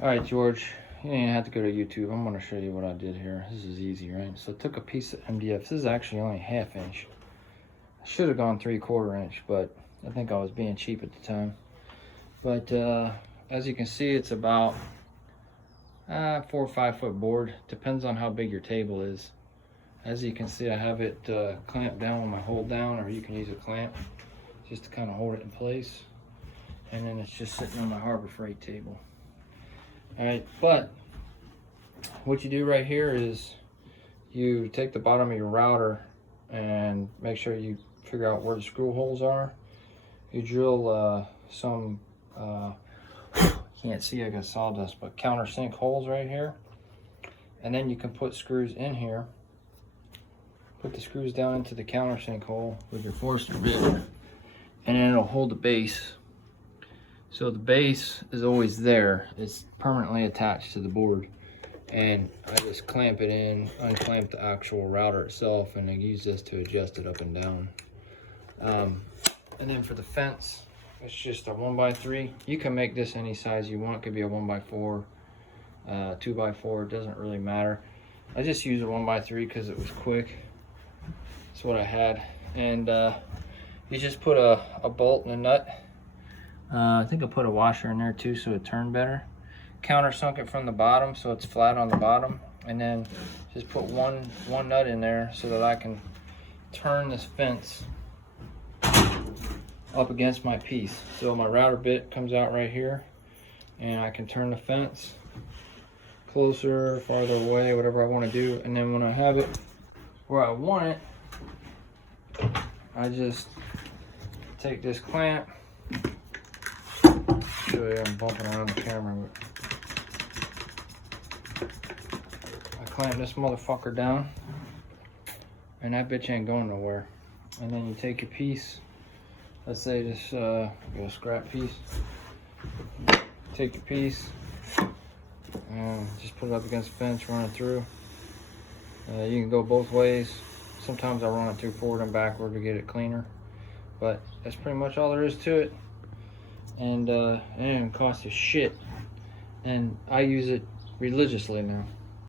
All right, George, you didn't have to go to YouTube. I'm gonna show you what I did here. This is easy, right? So I took a piece of MDF. This is actually only 1/2 inch. I should have gone 3/4 inch, but I think I was being cheap at the time. But as you can see, it's about 4 or 5 foot board. Depends on how big your table is. As you can see, I have it clamped down with my hold down, or you can use a clamp just to kind of hold it in place. And then it's just sitting on my Harbor Freight table. All right, but what you do right here is you take the bottom of your router and make sure you figure out where the screw holes are. You drill some, can't see, I got sawdust, but countersink holes right here. And then you can put screws in here. Put the screws down into the countersink hole with your Forster bit, and then it'll hold the base. So the base is always there. It's permanently attached to the board. And I just clamp it in, unclamp the actual router itself, and I use this to adjust it up and down. And then for the fence, it's just a 1x3. You can make this any size you want. It could be a 1x4, 2x4, it doesn't really matter. I just use a 1x3 because it was quick. That's what I had. And you just put a bolt and a nut. I think I put a washer in there too so it turned better. Countersunk it from the bottom so it's flat on the bottom, and then just put one nut in there so that I can turn this fence up against my piece. So my router bit comes out right here, and I can turn the fence closer, farther away, whatever I want to do. And then when I have it where I want it, I just take this clamp. Show you, I'm bumping around the camera. I clamp this motherfucker down, and that bitch ain't going nowhere. And then you take your piece. Let's say this a scrap piece. Take your piece and just put it up against the fence, run it through. You can go both ways. Sometimes I run it through forward and backward to get it cleaner, but that's pretty much all there is to it. And it didn't cost you shit, and I use it religiously now.